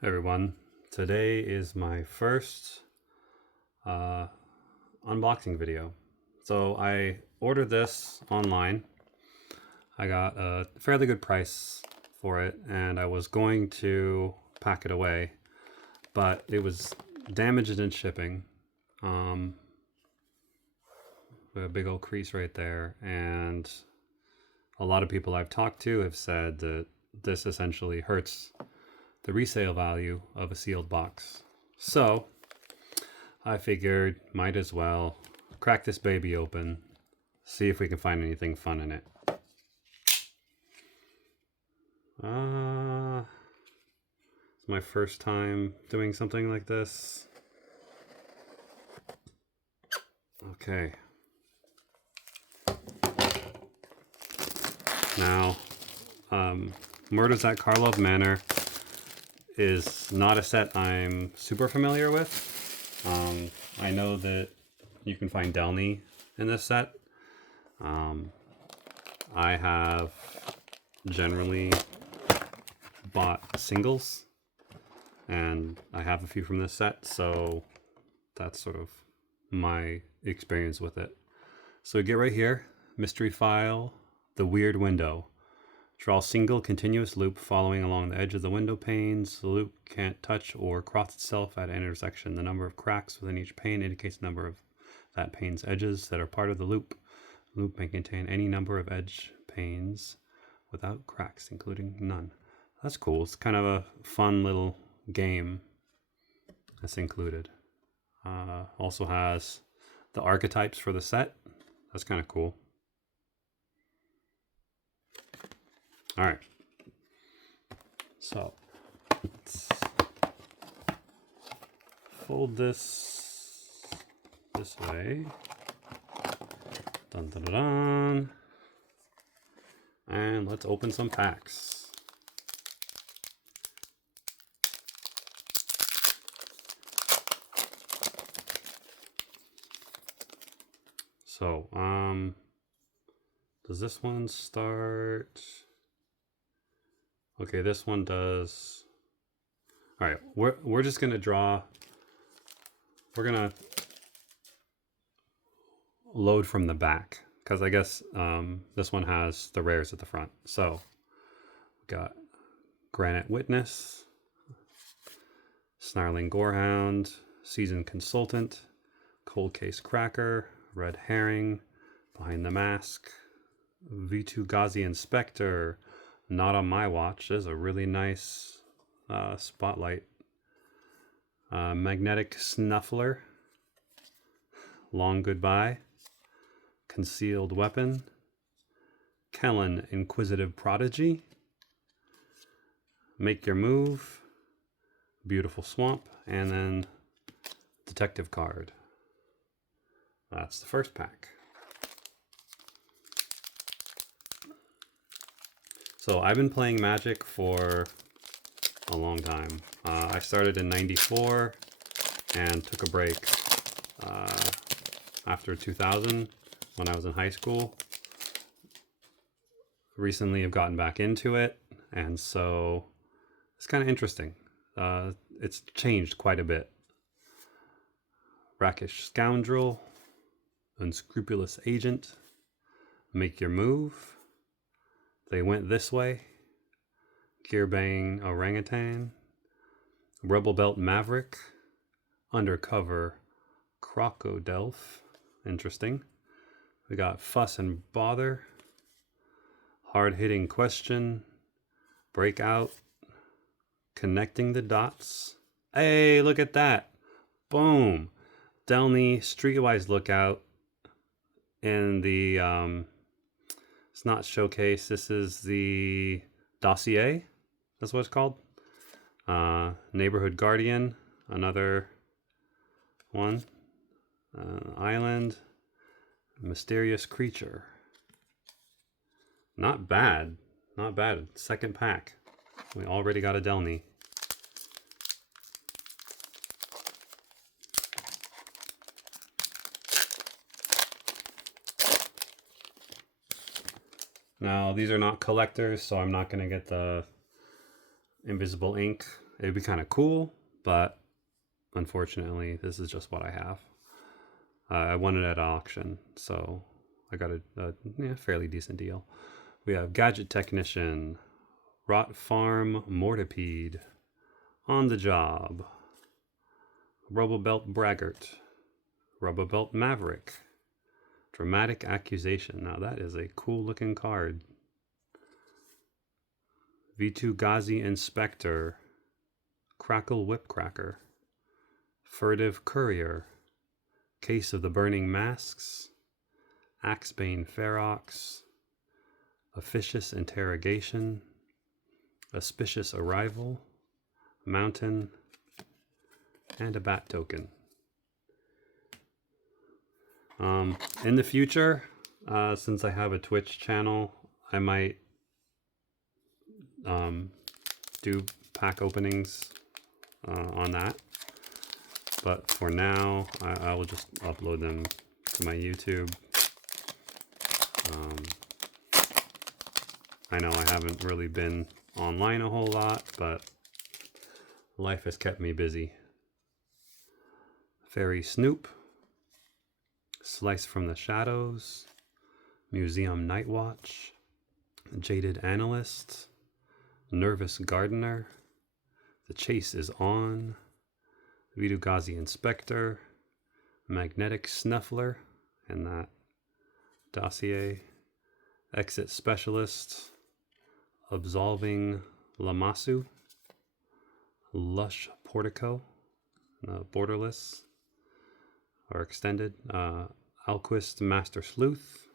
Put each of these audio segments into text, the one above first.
Hey everyone, today is my first unboxing video. So I ordered this online. I got a fairly good price for it and I was going to pack it away, but it was damaged in shipping. A big old crease right there, and a lot of people I've talked to have said that this essentially hurts the resale value of a sealed box. So I figured might as well crack this baby open, see if we can find anything fun in it. It's my first time doing something like this. Okay. Now, Murders at Karlov Manor is not a set I'm super familiar with. I know that you can find Delny in this set. I have generally bought singles, and I have a few from this set, so that's sort of my experience with it. So we get right here, mystery file, the weird window. Draw a single continuous loop following along the edge of the window panes. The loop can't touch or cross itself at an intersection. The number of cracks within each pane indicates the number of that pane's edges that are part of the loop. The loop may contain any number of edge panes without cracks, including none. That's cool. It's kind of a fun little game that's included. Also has the archetypes for the set. That's kind of cool. All right. So let's fold this way. Dun dun dun dun. And let's open some packs. So, does this one start? Okay, this one does. All right, we're just gonna draw. We're gonna load from the back because I guess this one has the rares at the front. So we got Granite Witness, Snarling Gorehound, Seasoned Consultant, Cold Case Cracker, Red Herring, Behind the Mask, V2 Ghazi Inspector, Not on My Watch. There's a really nice spotlight. Magnetic Snuffler, Long Goodbye, Concealed Weapon, Kellen Inquisitive Prodigy, Make Your Move, Beautiful Swamp, and then Detective Card. That's the first pack. So I've been playing Magic for a long time. I started in '94 and took a break after 2000 when I was in high school. Recently I've gotten back into it, and so it's kind of interesting. It's changed quite a bit. Rakish Scoundrel, Unscrupulous Agent, Make Your Move, They Went This Way, Gearbang Orangutan, Rebel Belt Maverick, Undercover Crocodelph, interesting. We got Fuss and Bother, Hard Hitting Question, Breakout, Connecting the Dots. Hey, look at that. Boom. Delny Streetwise Lookout in the, it's not Showcase, this is the Dossier. That's what it's called. Neighborhood Guardian, another one. Island, Mysterious Creature. Not bad. Not bad. Second pack. We already got a Delny. Now, these are not collectors, so I'm not going to get the invisible ink. It'd be kind of cool, but unfortunately, this is just what I have. I won it at auction, so I got a fairly decent deal. We have Gadget Technician, Rot Farm Mortipede, On the Job, Robobelt Braggart, Robobelt Maverick, Dramatic Accusation. Now that is a cool looking card. V2 Ghazi Inspector, Crackle Whipcracker, Furtive Courier, Case of the Burning Masks, Axebane Ferox, Officious Interrogation, Auspicious Arrival, Mountain, and a Bat Token. In the future, since I have a Twitch channel, I might do pack openings on that. But for now, I will just upload them to my YouTube. I know I haven't really been online a whole lot, but life has kept me busy. Fairy Snoop, Slice from the Shadows, Museum Night Watch, Jaded Analyst, Nervous Gardener, The Chase is On, Vidugazi Inspector, Magnetic Snuffler, and that dossier, Exit Specialist, Absolving Lamasu, Lush Portico, Borderless, or Extended, Alquist Master Sleuth,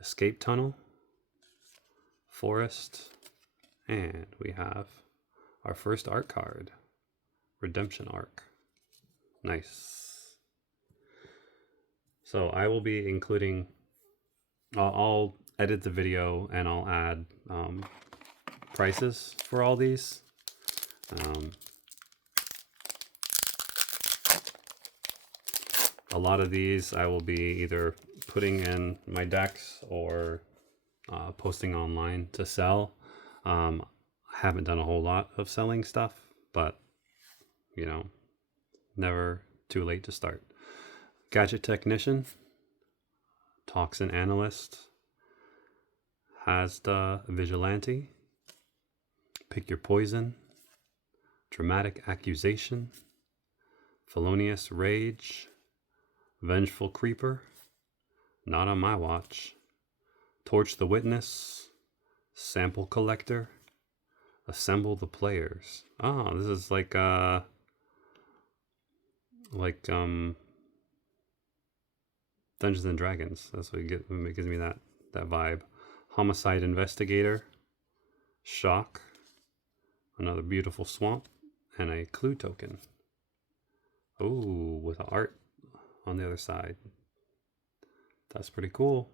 Escape Tunnel, Forest, and we have our first art card, Redemption Arc. Nice. So I will be including, I'll edit the video and I'll add prices for all these. A lot of these I will be either putting in my decks or posting online to sell. I haven't done a whole lot of selling stuff, but you know, never too late to start. Gadget Technician, Toxin Analyst, Hasda Vigilante, Pick Your Poison, Dramatic Accusation, Felonious Rage, Vengeful Creeper, Not on My Watch, Torch the Witness, Sample Collector, Assemble the Players. Oh, this is like Dungeons and Dragons. That's what it gives me that vibe. Homicide Investigator, Shock, another beautiful swamp, and a clue token. Oh, with art on the other side. That's pretty cool.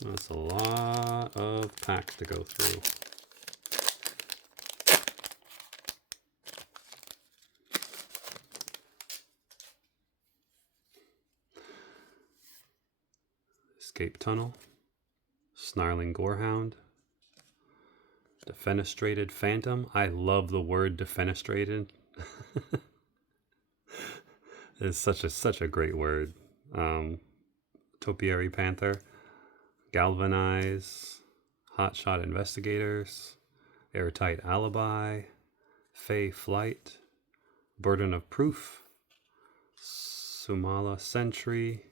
That's a lot of packs to go through. Escape Tunnel, Snarling Gorehound, Defenestrated Phantom. I love the word defenestrated. It's such a great word. Topiary Panther, Galvanize, Hotshot Investigators, Airtight Alibi, Fey Flight, Burden of Proof, Sumala Sentry,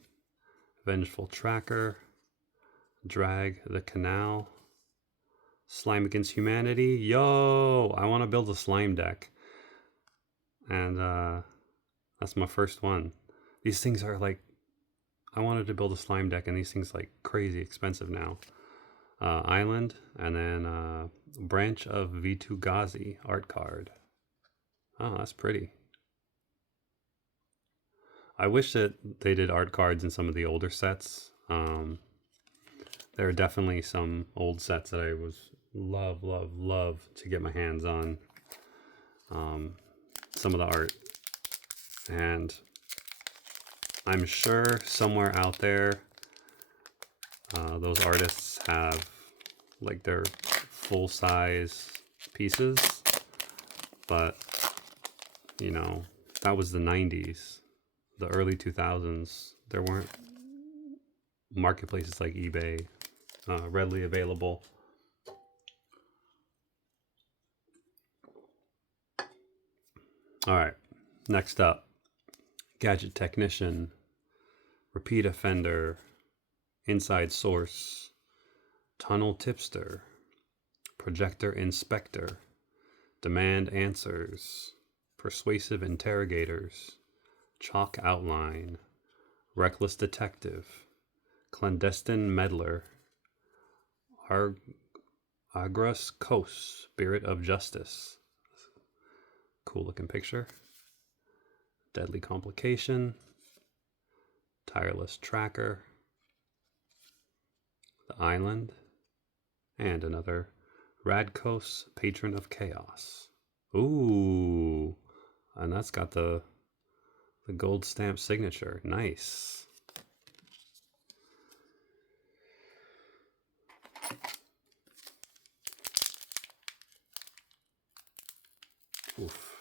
Vengeful Tracker, Drag the Canal, Slime Against Humanity. Yo, I want to build a slime deck. And that's my first one. These things are like, I wanted to build a slime deck and these things like crazy expensive now. Island, and then Branch of V2 Ghazi art card. Oh, that's pretty. I wish that they did art cards in some of the older sets. There are definitely some old sets that I was love to get my hands on. Some of the art And I'm sure somewhere out there, those artists have like their full-size pieces, but you know, that was the 90s, the early 2000s. There weren't marketplaces like eBay readily available. All right, next up, gadget technician, repeat offender, inside source, tunnel tipster, projector inspector, demand answers, persuasive interrogators, chalk outline, reckless detective, clandestine meddler, agros kos, spirit of justice. Cool looking picture. Deadly complication, tireless tracker, the island, and another Radkos, patron of chaos. Ooh, and that's got the gold stamp signature. Nice. Oof.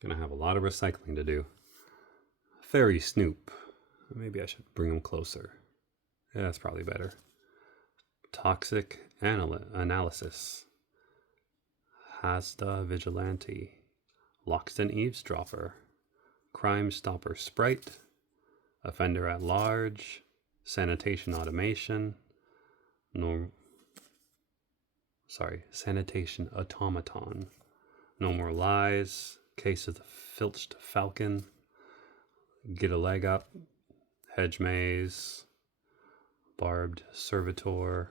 Gonna have a lot of recycling to do. Fairy Snoop. Maybe I should bring him closer. Yeah, that's probably better. Toxic analysis. Hasda vigilante. Loxton eavesdropper. Crime stopper sprite. Offender at large. Sanitation automation. Sanitation automaton. No more lies. Case of the filched falcon. Get a leg up. Hedge maze. Barbed servitor.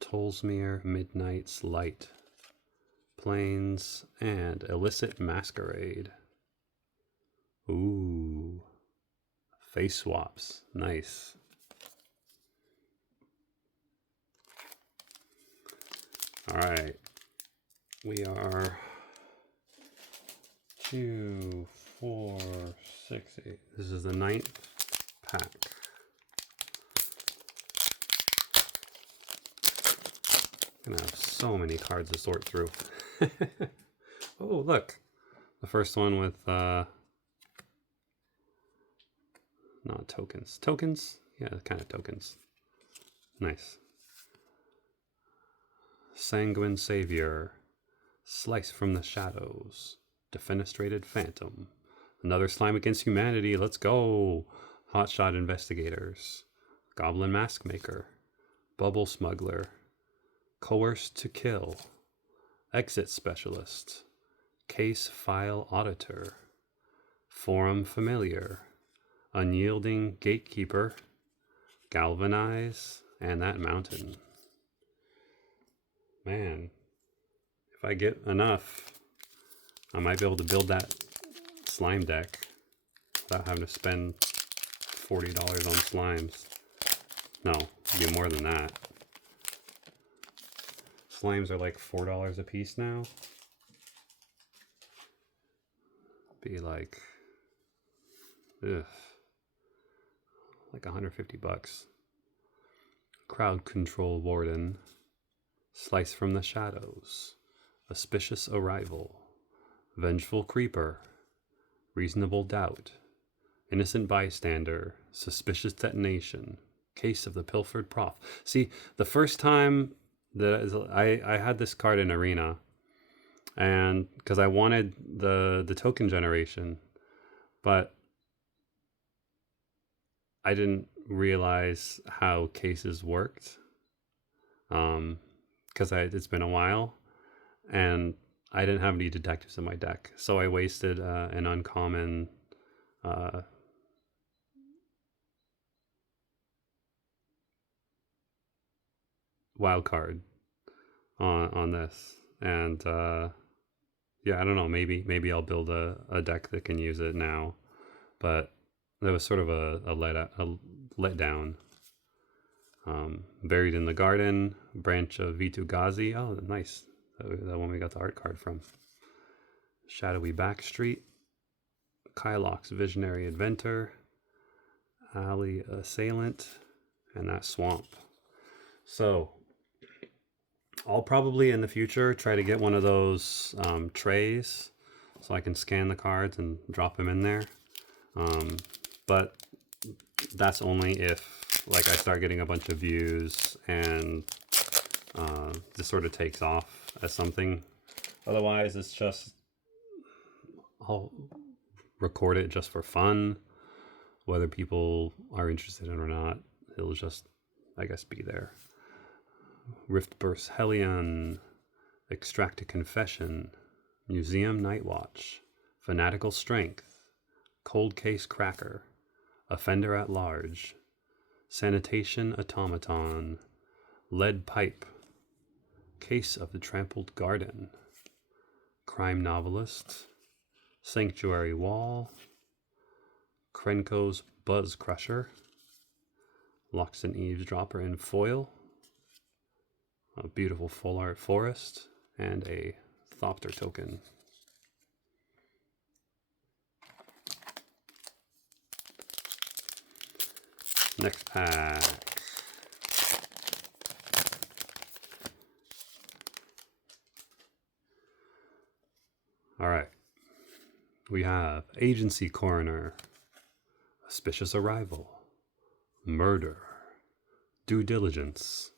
Tolsmere Midnight's Light. Planes and illicit masquerade. Ooh. Face swaps. Nice. Alright. We are 2, 4, 6, 8. This is the 9th pack. I'm gonna have so many cards to sort through. Oh, look. The first one with not tokens. Tokens? Yeah, kind of tokens. Nice. Sanguine Savior. Slice from the Shadows. Defenestrated Phantom. Another Slime Against Humanity. Let's go. Hotshot Investigators. Goblin Mask Maker. Bubble Smuggler. Coerced to Kill. Exit Specialist. Case File Auditor. Forum Familiar. Unyielding Gatekeeper. Galvanize. And that mountain. Man, if I get enough, I might be able to build that slime deck without having to spend $40 on slimes. No, it'd be more than that. Slimes are like $4 a piece now. Be like, ugh, like 150 bucks. Crowd Control Warden. Slice from the Shadows. Auspicious Arrival. Vengeful Creeper. Reasonable Doubt. Innocent Bystander. Suspicious Detonation. Case of the Pilfered Prof. See, the first time that I had this card in Arena, and because I wanted the token generation, but I didn't realize how cases worked. Because it's been a while, and I didn't have any detectives in my deck, so I wasted an uncommon wild card on this, and yeah, I don't know. Maybe I'll build a deck that can use it now, but that was sort of a letdown. Buried in the Garden, Branch of Vitu-Gazi. Oh, nice. That one we got the art card from. Shadowy Backstreet, Kylox Visionary Inventor, Alley Assailant, and that Swamp. So, I'll probably in the future try to get one of those trays so I can scan the cards and drop them in there. But that's only if like I start getting a bunch of views and this sort of takes off as something. Otherwise, it's just I'll record it just for fun. Whether people are interested in it or not, it'll just, I guess, be there. Riftburst Hellion, Extract a Confession, Museum Night Watch, Fanatical Strength, Cold Case Cracker, Offender at Large, Sanitation Automaton, Lead Pipe, Case of the Trampled Garden, Crime Novelist, Sanctuary Wall, Krenko's Buzz Crusher, Loxton Eavesdropper in foil, a beautiful full art forest, and a Thopter token. Next pack. All right. We have Agency Coroner, Auspicious Arrival, Murder, Due Diligence,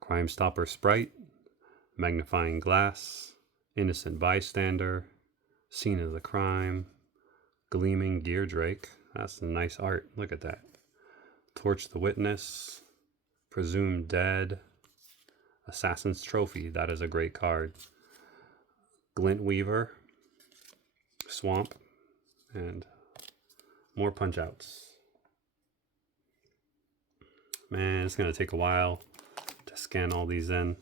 Crime Stopper Sprite, Magnifying Glass, Innocent Bystander, Scene of the Crime, Gleaming Gear Drake. That's some nice art. Look at that. Torch the Witness, Presumed Dead, Assassin's Trophy. That is a great card. Glint Weaver, Swamp, and more punch outs. Man, it's going to take a while to scan all these in.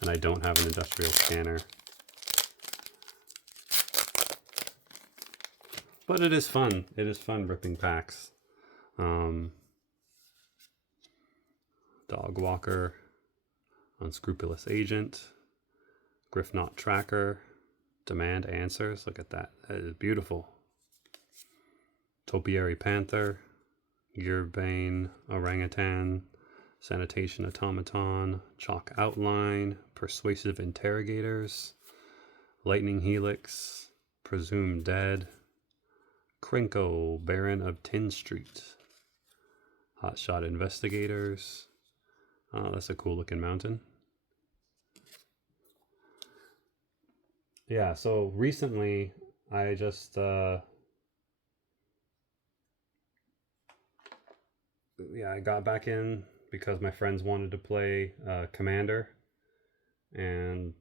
And I don't have an industrial scanner. But it is fun. It is fun ripping packs. Dog Walker, Unscrupulous Agent, Griffknot Tracker, Demand Answers. Look at that. That is beautiful. Topiary Panther, Gearbane Orangutan, Sanitation Automaton, Chalk Outline, Persuasive Interrogators, Lightning Helix, Presumed Dead, Krenko, Baron of Tin Street, Hotshot Investigators. Oh, that's a cool looking mountain. Yeah, so recently I just I got back in because my friends wanted to play Commander, and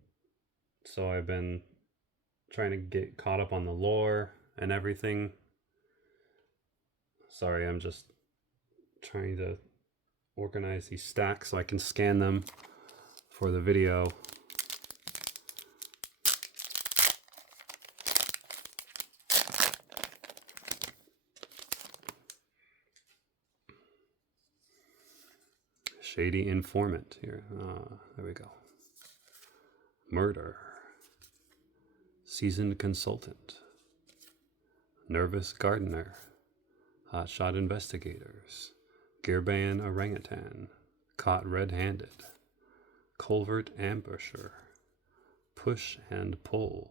so I've been trying to get caught up on the lore and everything. Sorry, I'm just trying to organize these stacks so I can scan them for the video. Shady Informant here. There we go. Murder. Seasoned Consultant. Nervous Gardener. Hotshot Investigators. Gearbane Orangutan. Caught Red-Handed. Culvert Ambusher. Push and Pull.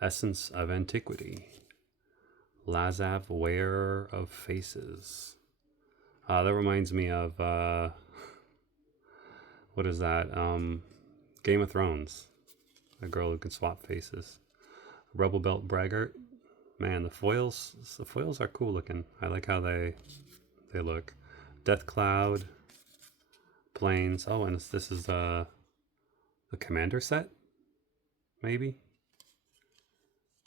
Essence of Antiquity. Lazav Wearer of Faces. That reminds me of, what is that? Game of Thrones. A girl who can swap faces. Rebel Belt Braggart. Man, the foils are cool looking. I like how they look. Death Cloud. Planes. Oh, and this is the Commander set? Maybe?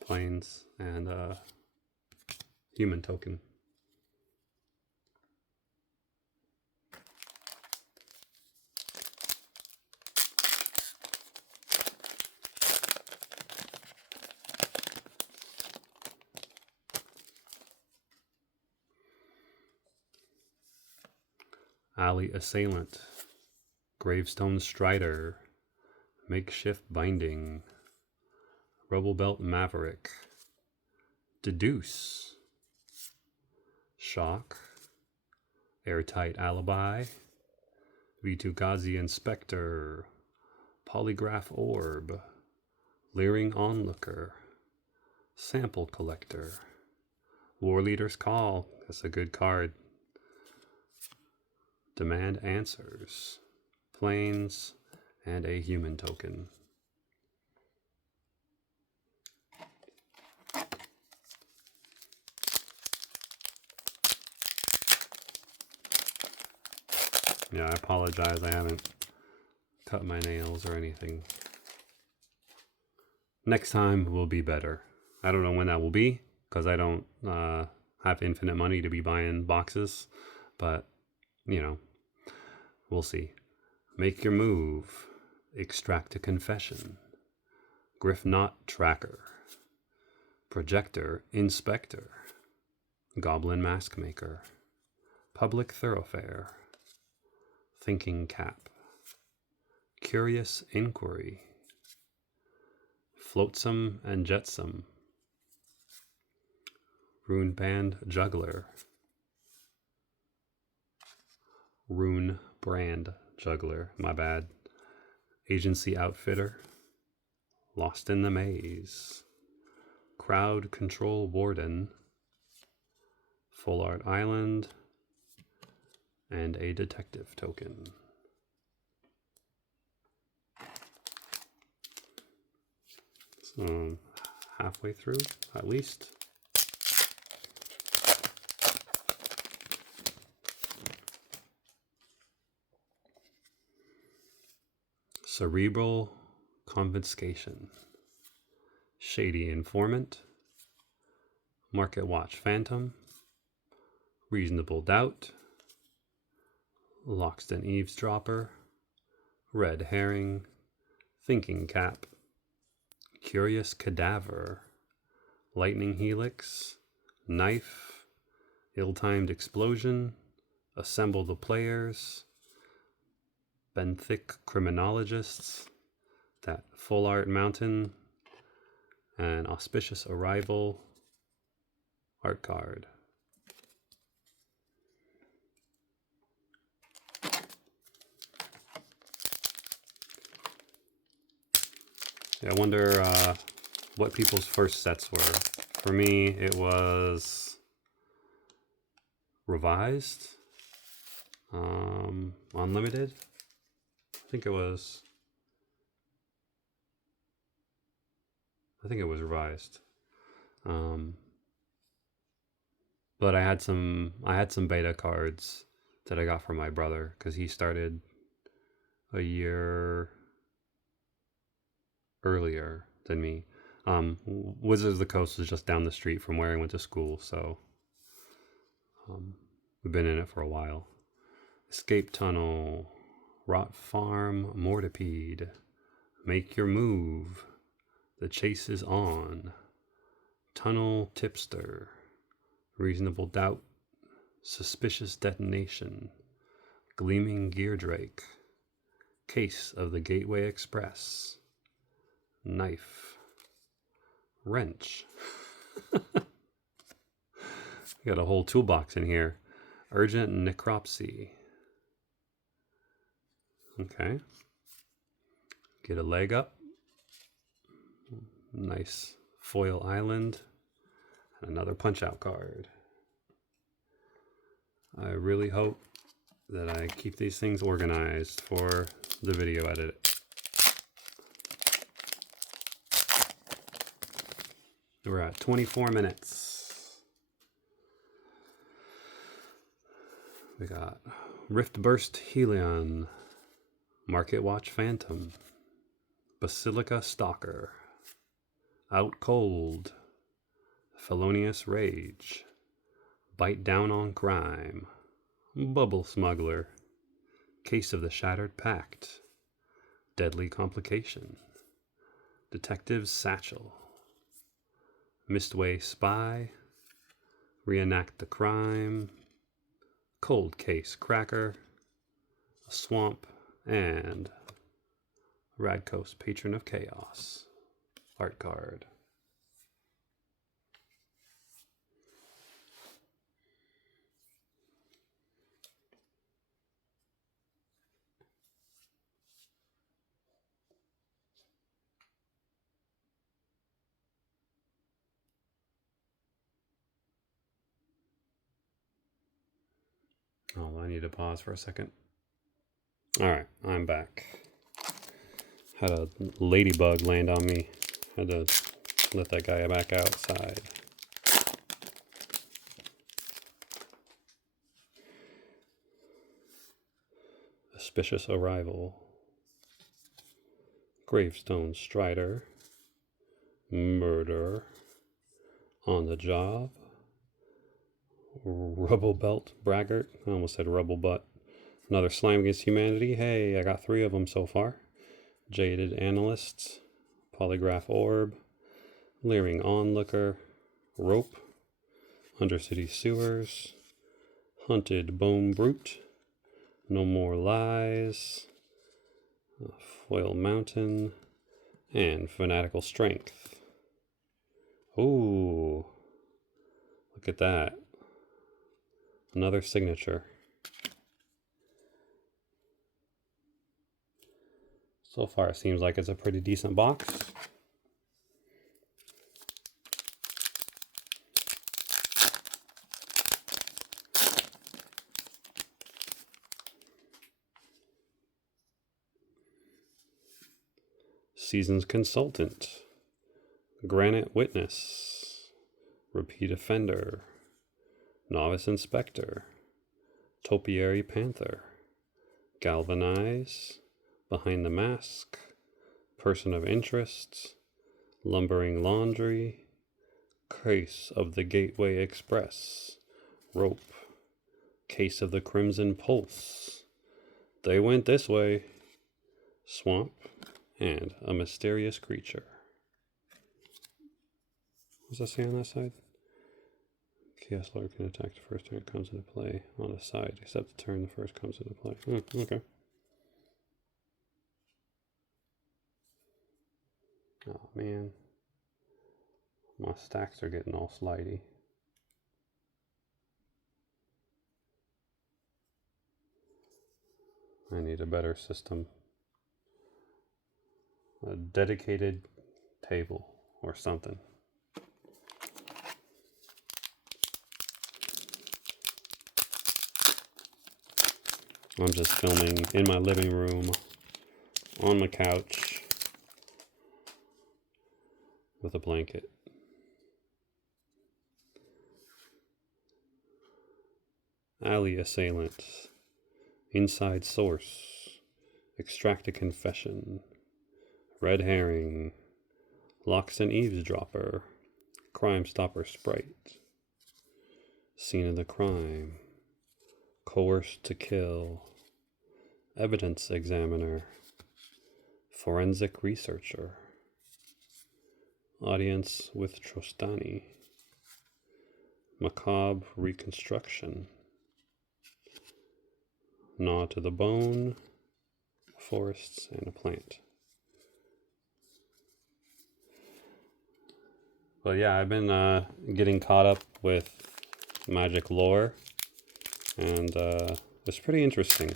Planes and human token. Alley Assailant, Gravestone Strider, Makeshift Binding, Rubble Belt Maverick, Deduce, Shock, Airtight Alibi, Vitugazi Inspector, Polygraph Orb, Leering Onlooker, Sample Collector, War Leader's Call, that's a good card, Demand Answers, Planes, and a Human Token. Yeah, I apologize, I haven't cut my nails or anything. Next time will be better. I don't know when that will be, because I don't have infinite money to be buying boxes, but, you know, we'll see. Make your move. Extract a confession. Griff Knot Tracker. Projector Inspector. Goblin Mask Maker. Public Thoroughfare. Thinking Cap. Curious Inquiry. Flotsam and Jetsam. Rune Band Juggler. Rune Brand Juggler, my bad. Agency Outfitter. Lost in the Maze. Crowd Control Warden. Full Art Island. And a Detective Token. So, halfway through, at least. Cerebral Confiscation. Shady Informant. Market Watch Phantom. Reasonable Doubt. Loxton Eavesdropper. Red Herring. Thinking Cap. Curious Cadaver. Lightning Helix. Knife. Ill-Timed Explosion. Assemble the Players. Benthic Criminologists. That Full Art Mountain. And Auspicious Arrival. Art card. Yeah, I wonder what people's first sets were. For me, it was Revised, Unlimited. I think it was Revised. But I had some beta cards that I got from my brother because he started a year earlier than me. Wizards of the Coast was just down the street from where I went to school, so we've been in it for a while. Escape Tunnel, Rot Farm, Mortipede, Make Your Move, The Chase is On, Tunnel Tipster, Reasonable Doubt, Suspicious Detonation, Gleaming Geardrake, Case of the Gateway Express, Knife, Wrench. Got a whole toolbox in here. Urgent Necropsy. Okay. Get a leg up. Nice foil island. And another punch-out card. I really hope that I keep these things organized for the video edit. We're at 24 minutes. We got Rift Burst Helion, Market Watch Phantom, Basilica Stalker, Out Cold, Felonious Rage, Bite Down on Crime, Bubble Smuggler, Case of the Shattered Pact, Deadly Complication, Detective's Satchel, Mistway Spy, Reenact the Crime, Cold Case Cracker, a swamp, and Radkos, Patron of Chaos. Art card. Oh, I need to pause for a second. Alright, I'm back. Had a ladybug land on me. Had to let that guy back outside. Auspicious Arrival. Gravestone Strider. Murder. On the Job. Rubble Belt Braggart. I almost said Rubble Butt. Another Slime Against Humanity. Hey, I got 3 of them so far. Jaded Analyst. Polygraph Orb. Leering Onlooker. Rope. Undercity Sewers. Hunted Bone Brute. No More Lies. Foil Mountain. And Fanatical Strength. Ooh. Look at that. Another signature. So far, it seems like it's a pretty decent box. Seasons Consultant. Granite Witness. Repeat Offender. Novice Inspector. Topiary Panther. Galvanize. Behind the Mask. Person of Interest. Lumbering Laundry. Case of the Gateway Express. Rope. Case of the Crimson Pulse. They Went This Way. Swamp. And a Mysterious Creature. What does that say on that side? Chaos Lord can attack the first turn it comes into play on a side, except the turn the first comes into play. Okay. Oh man. My stacks are getting all slidey. I need a better system. A dedicated table or something. I'm just filming in my living room on my couch with a blanket. Alley Assailant. Inside Source. Extract a Confession. Red Herring. Locks and Eavesdropper. Crime Stopper Sprite. Scene of the Crime. Coerced to Kill. Evidence Examiner. Forensic Researcher. Audience with Trostani. Macabre Reconstruction. Gnaw to the Bone. Forests and a Plant. But yeah, I've been getting caught up with magic lore, and it's pretty interesting.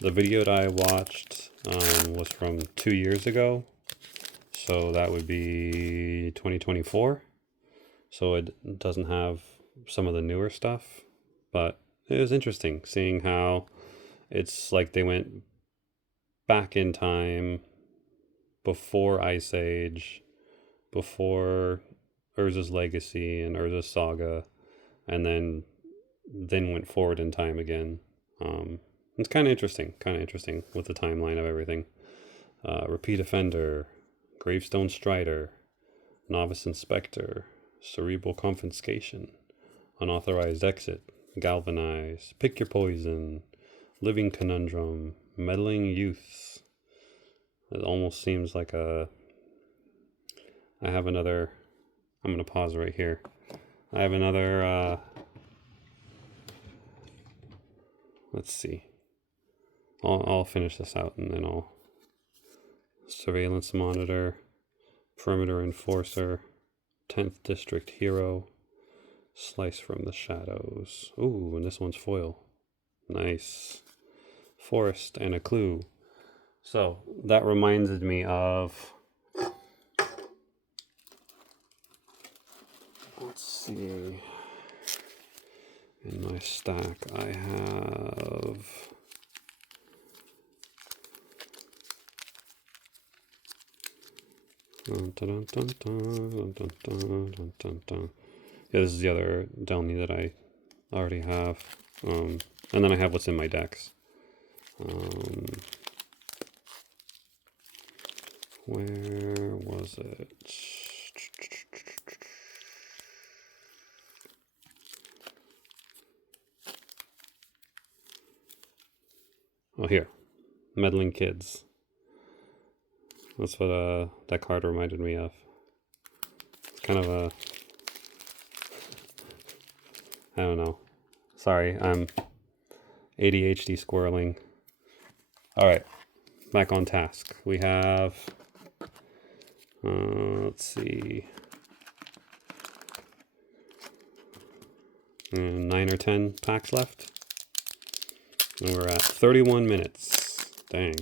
The video that I watched was from 2 years ago, so that would be 2024. So it doesn't have some of the newer stuff, but it was interesting seeing how it's like they went back in time before Ice Age, before Urza's Legacy and Urza's Saga, and then went forward in time again. It's kind of interesting with the timeline of everything. Repeat Offender, Gravestone Strider, Novice Inspector, Cerebral Confiscation, Unauthorized Exit, Galvanize, Pick Your Poison, Living Conundrum, Meddling Youth. It almost seems like I have another... I'm going to pause right here. I have another... let's see. I'll finish this out and then I'll surveillance monitor, perimeter enforcer, 10th district hero, slice from the shadows. Ooh, and this one's foil. Nice. Forest and a clue. So that reminded me of, let's see, in my stack I have yeah, this is the other Delny that I already have. And then I have what's in my decks. Where was it? Oh, here. Meddling Kids. That's what that card reminded me of. It's kind of a... I don't know. Sorry, I'm ADHD squirreling. Alright, back on task. We have... let's see... 9 or 10 packs left. And we're at 31 minutes. Dang.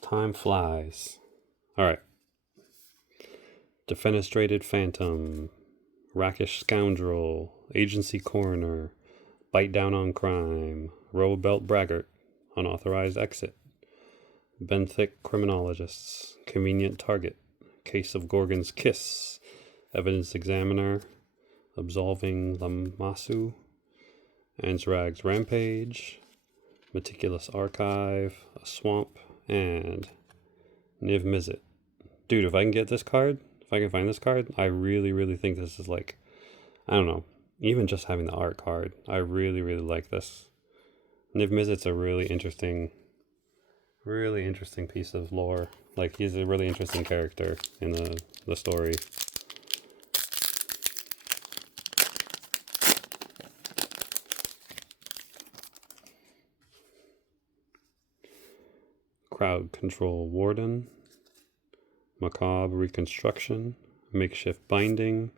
Time flies. Alright. Defenestrated Phantom. Rackish Scoundrel. Agency Coroner. Bite Down on Crime. Row Belt Braggart. Unauthorized Exit. Benthic Criminologists. Convenient Target. Case of Gorgon's Kiss. Evidence Examiner. Absolving Lamasu. Ansrag's Rampage. Meticulous Archive. A Swamp. And Niv Mizzet. Dude, if I can get this card, if I can find this card, I really, really think this is like, I don't know, even just having the art card, I really, really like this. Niv Mizzet's a really interesting piece of lore. Like, he's a really interesting character in the story. Crowd Control Warden. Macabre Reconstruction. Makeshift Binding.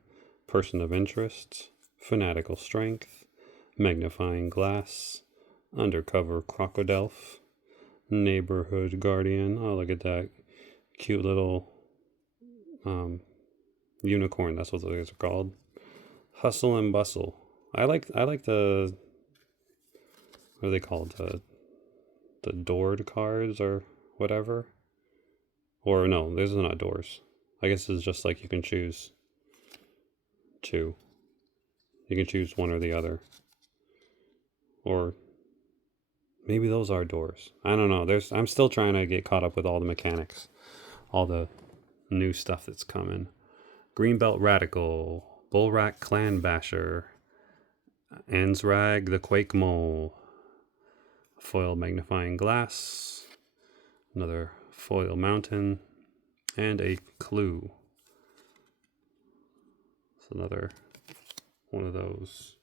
Person of Interest. Fanatical Strength. Magnifying Glass. Undercover Crocodile. Neighborhood Guardian. Oh, look at that cute little unicorn. That's what those are called. Hustle and Bustle. I like the, what are they called? The doored cards or whatever. Or no, these are not doors. I guess it's just like you can choose two. You can choose one or the other. Or maybe those are doors. I don't know. I'm still trying to get caught up with all the mechanics. All the new stuff that's coming. Greenbelt Radical. Bullrack Clan Basher. Ansrag the Quake Mole. Foil Magnifying Glass. Another Foil Mountain. And a Clue. It's another one of those.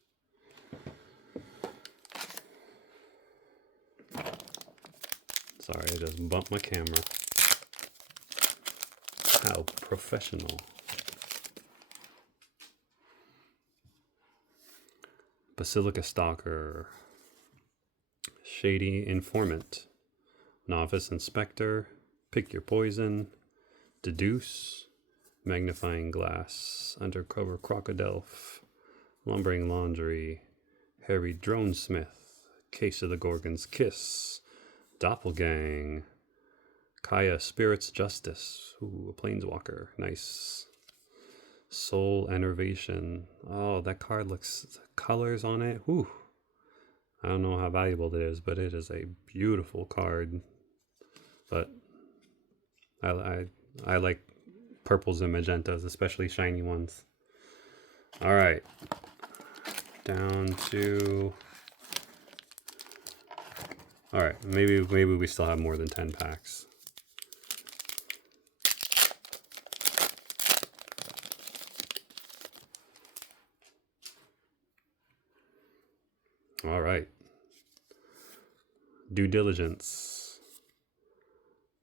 Sorry, I just bumped my camera. How professional. Basilica Stalker. Shady Informant. Novice Inspector. Pick Your Poison. Deduce. Magnifying Glass. Undercover Crocodile. Lumbering Laundry. Harry Dronesmith. Case of the Gorgon's Kiss. Doppelgang. Kaya Spirit's Justice. Ooh, a Planeswalker. Nice. Soul Enervation. Oh, that card looks... The colors on it. Ooh. I don't know how valuable it is, but it is a beautiful card. But I like purples and magentas, especially shiny ones. All right. Down to... All right, maybe we still have more than 10 packs. All right. Due Diligence,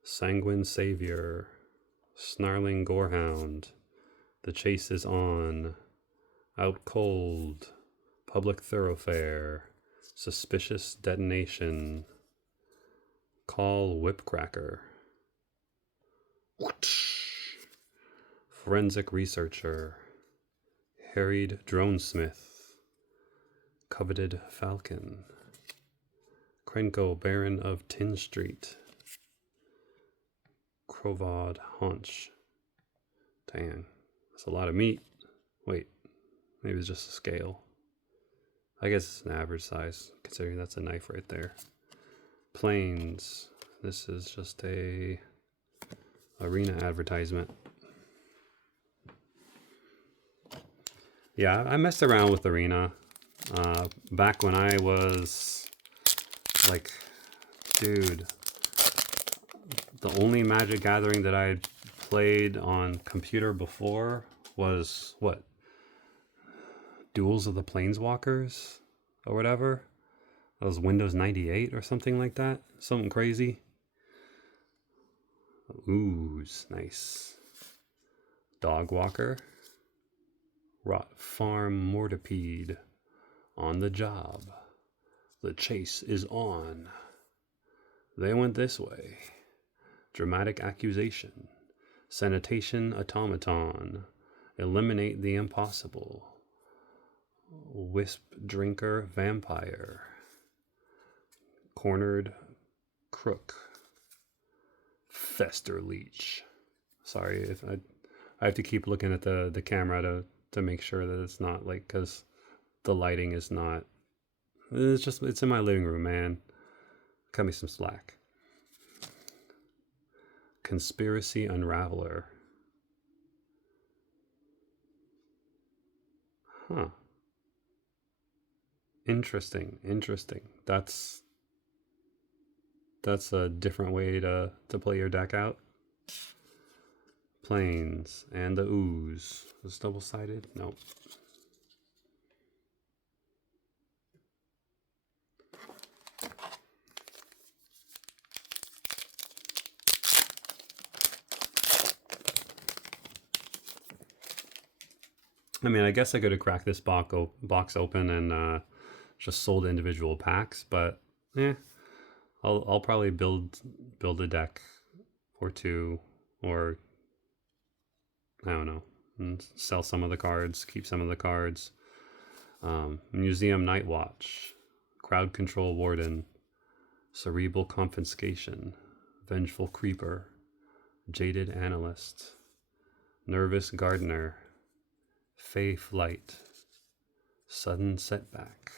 Sanguine Savior, Snarling Gorehound, The Chase is On, Out Cold, Public Thoroughfare, Suspicious Detonation, Call Whipcracker, Forensic Researcher, Harried Dronesmith, Coveted Falcon, Krenko, Baron of Tin Street, Krovod Haunch. Dang, that's a lot of meat. Wait, maybe it's just a scale. I guess it's an average size, considering that's a knife right there. Planes. This is just a arena advertisement. Yeah, I messed around with arena back when I was like, dude, the only Magic Gathering that I played on computer before was what? Duels of the Planeswalkers or whatever. That was Windows 98 or something like that. Something crazy. Ooze, nice. Dogwalker. Rot Farm Mortipede. On the job. The chase is on. They went this way. Dramatic Accusation. Sanitation Automaton. Eliminate the Impossible. Wisp Drinker Vampire. Cornered Crook. Fester Leech. Sorry if I have to keep looking at the camera to make sure that it's not like, because the lighting is not, it's in my living room, man. Cut me some slack. Conspiracy Unraveler. Huh. Interesting. That's a different way to play your deck out. Planes and the ooze. Is it double-sided? Nope. I mean, I guess I could have cracked this box open and just sold individual packs, but I'll probably build a deck or two, or I don't know, and sell some of the cards, keep some of the cards. Museum Night Watch, Crowd Control Warden, Cerebral Confiscation, Vengeful Creeper, Jaded Analyst, Nervous Gardener, Fey Flight, Sudden Setback,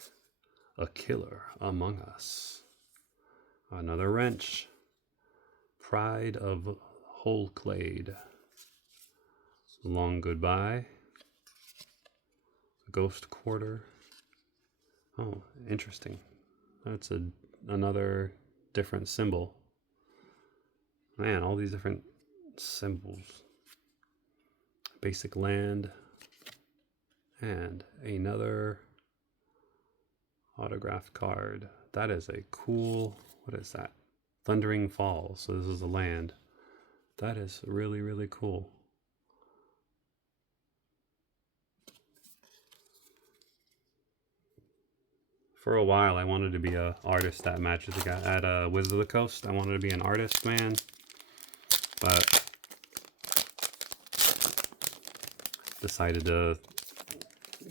A Killer Among Us, Another Wrench, Pride of Holclade, Long Goodbye, Ghost Quarter. Oh, interesting. That's another different symbol. Man, all these different symbols. Basic land. And another autographed card. That is a cool, what is that? Thundering Falls. So this is a land. That is really, really cool. For a while, I wanted to be an artist at at Wizard of the Coast. I wanted to be an artist, man. But decided to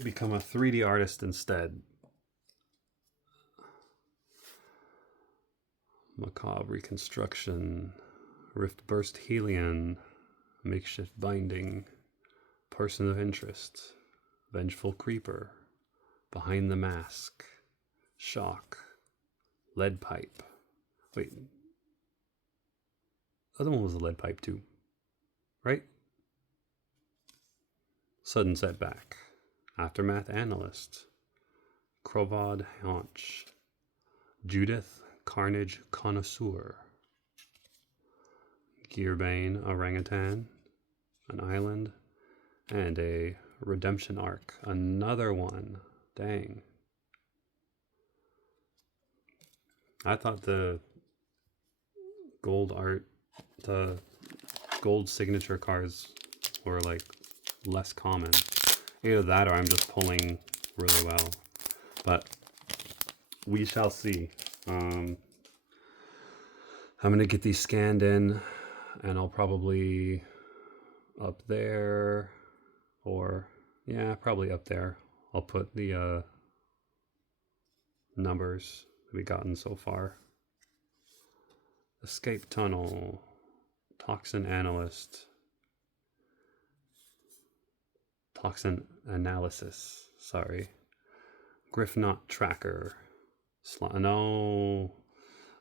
become a 3D artist instead. Macabre Reconstruction, Rift Burst Helion, Makeshift Binding, Person of Interest, Vengeful Creeper, Behind the Mask, Shock, Lead Pipe. Wait, the other one was a Lead Pipe too, right? Sudden Setback, Aftermath Analyst, Krovod Haunch, Judith Carnage Connoisseur, Gearbane Orangutan, an Island, and a Redemption Arc. Another one. Dang. I thought the gold art, the gold signature cards were like less common. Either that or I'm just pulling really well. But we shall see. I'm gonna get these scanned in, and I'll probably up there, or yeah, probably up there. I'll put the numbers that we've gotten so far. Escape tunnel, toxin analyst, toxin analysis. Sorry, Griffnot tracker. No,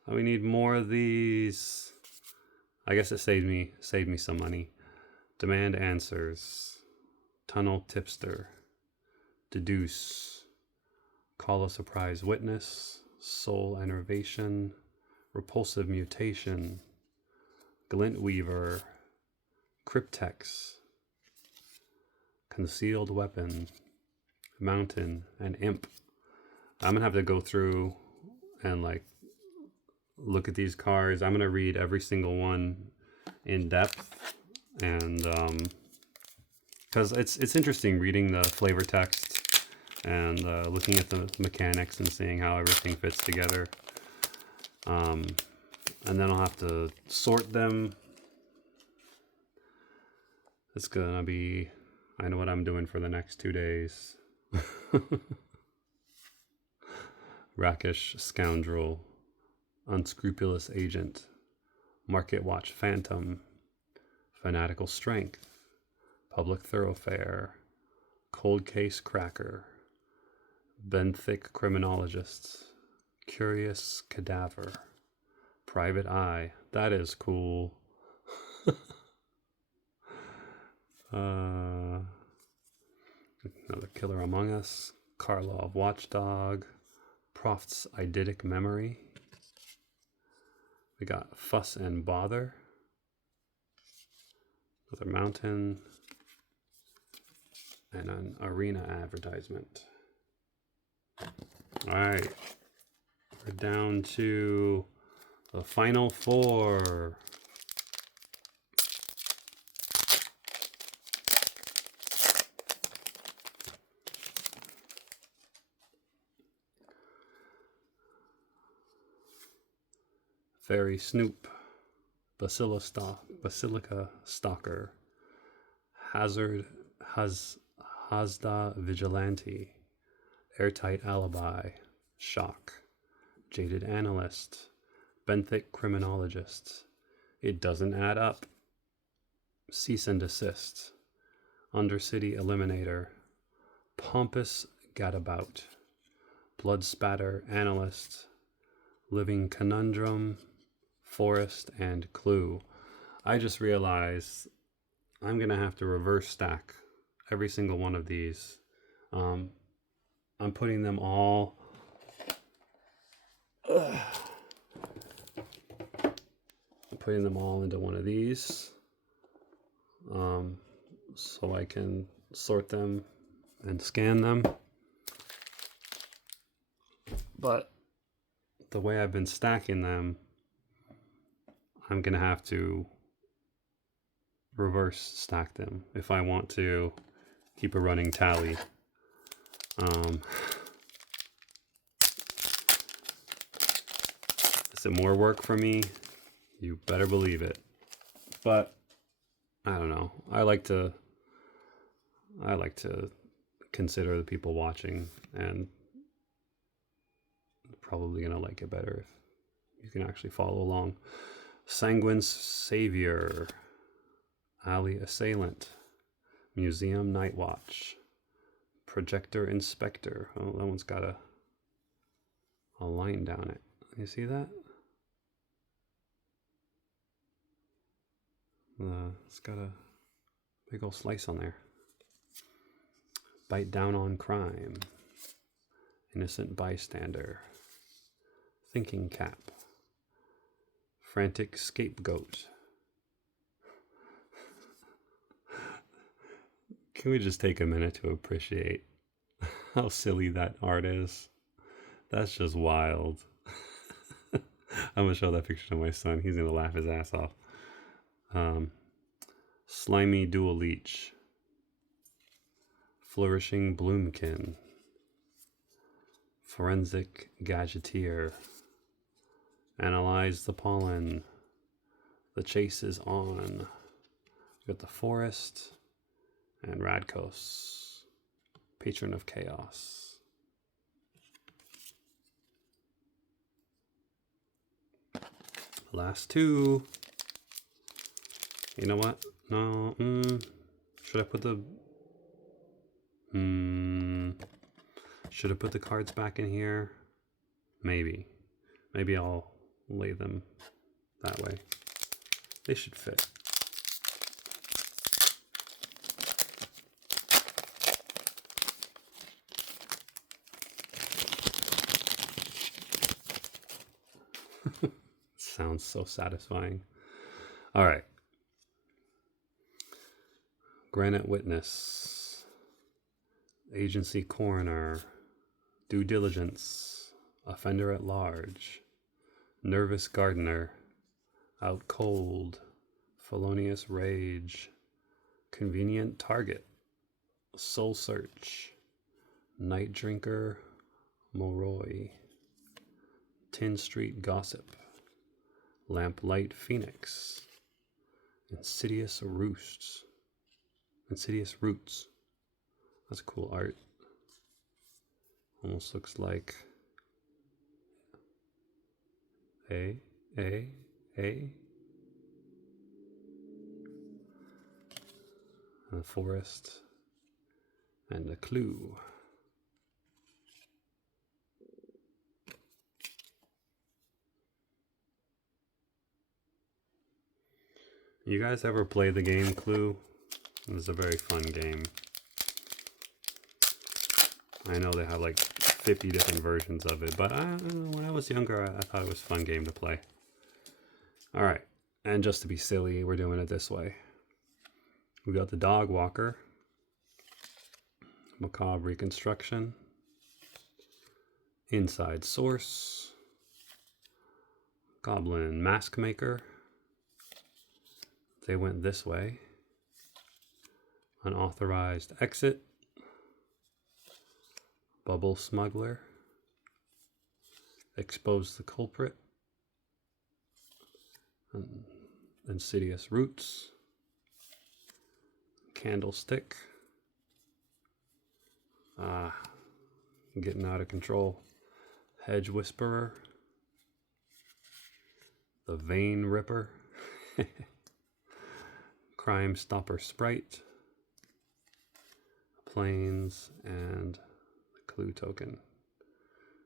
we need more of these. I guess it saved me some money. Demand answers. Tunnel tipster. Deduce. Call a surprise witness. Soul enervation. Repulsive mutation. Glint weaver. Cryptex. Concealed weapon. Mountain and imp. I'm gonna have to go through and like look at these cards. I'm gonna read every single one in depth, and because it's interesting reading the flavor text and looking at the mechanics and seeing how everything fits together. And then I'll have to sort them. It's gonna be, I know what I'm doing for the next 2 days. Rakish scoundrel, unscrupulous agent, market watch phantom, fanatical strength, public thoroughfare, cold case cracker, benthic criminologist, curious cadaver, private eye. That is cool. Another killer among us, Karlov watchdog, Proft's eidetic memory. We got fuss and bother, another mountain, and an arena advertisement. All right, we're down to the final 4. Fairy Snoop, Basilica Stalker, Hazda Vigilante, Airtight Alibi, Shock, Jaded Analyst, Benthic Criminologist, It Doesn't Add Up, Cease and Desist, Undercity Eliminator, Pompous Gadabout, Blood Spatter Analyst, Living Conundrum, Forest, and Clue. I just realized I'm going to have to reverse stack every single one of these. I'm putting them all... I'm putting them all into one of these so I can sort them and scan them. But the way I've been stacking them, I'm going to have to reverse stack them if I want to keep a running tally. Is it more work for me? You better believe it. But I don't know. I like to consider the people watching, and probably gonna like it better if you can actually follow along. Sanguine Savior, Alley Assailant, Museum Night Watch, Projector Inspector. Oh, that one's got a line down it. You see that? It's got a big old slice on there. Bite Down on Crime, Innocent Bystander, Thinking Cap, Frantic Scapegoat. Can we just take a minute to appreciate how silly that art is? That's just wild. I'm gonna show that picture to my son. He's gonna laugh his ass off. Slimy dual leech. Flourishing bloomkin. Forensic gadgeteer. Analyze the pollen. The chase is on. We got the forest and Radkos, patron of chaos. Last two. You know what? No. Should I put the? Should I put the cards back in here? Maybe. Maybe I'll lay them that way. They should fit. Sounds so satisfying. All right. Granite witness. Agency coroner. Due diligence. Offender at large. Nervous gardener. Out cold. Felonious rage. Convenient target. Soul search. Night drinker. Moroi. Tin Street gossip. Lamplight phoenix. Insidious roots. That's cool art. Almost looks like and the forest and a clue. You guys ever play the game Clue? It's a very fun game. I know they have like 50 different versions of it, but when I was younger, I thought it was a fun game to play. All right, and just to be silly, we're doing it this way. We got the dog walker, macabre reconstruction, inside source, goblin mask maker. They went this way. Unauthorized exit. Bubble smuggler. Expose the culprit. Insidious roots. Candlestick. Getting out of control. Hedge whisperer. The vein ripper. Crime Stopper Sprite, Planes, and the Clue token.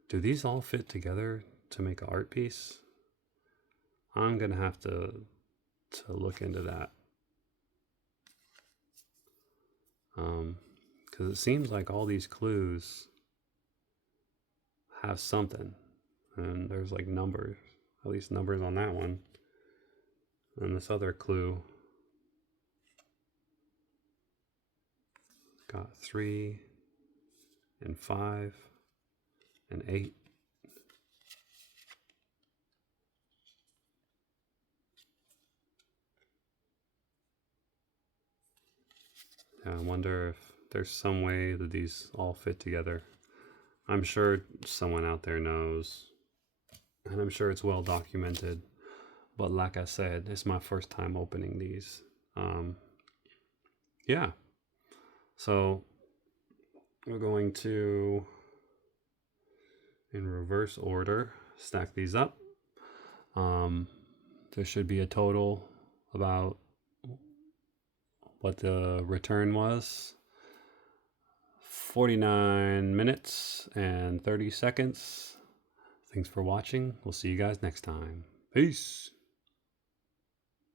Do these all fit together to make an art piece? I'm gonna have to look into that. Because it seems like all these clues have something, and there's like numbers, at least numbers on that one, and this other clue got 3 and 5 and 8. Yeah, I wonder if there's some way that these all fit together. I'm sure someone out there knows, and I'm sure it's well documented, but like I said, it's my first time opening these. Yeah. So we're going to, in reverse order, stack these up. There should be a total about what the return was. 49 minutes and 30 seconds. Thanks for watching. We'll see you guys next time. Peace.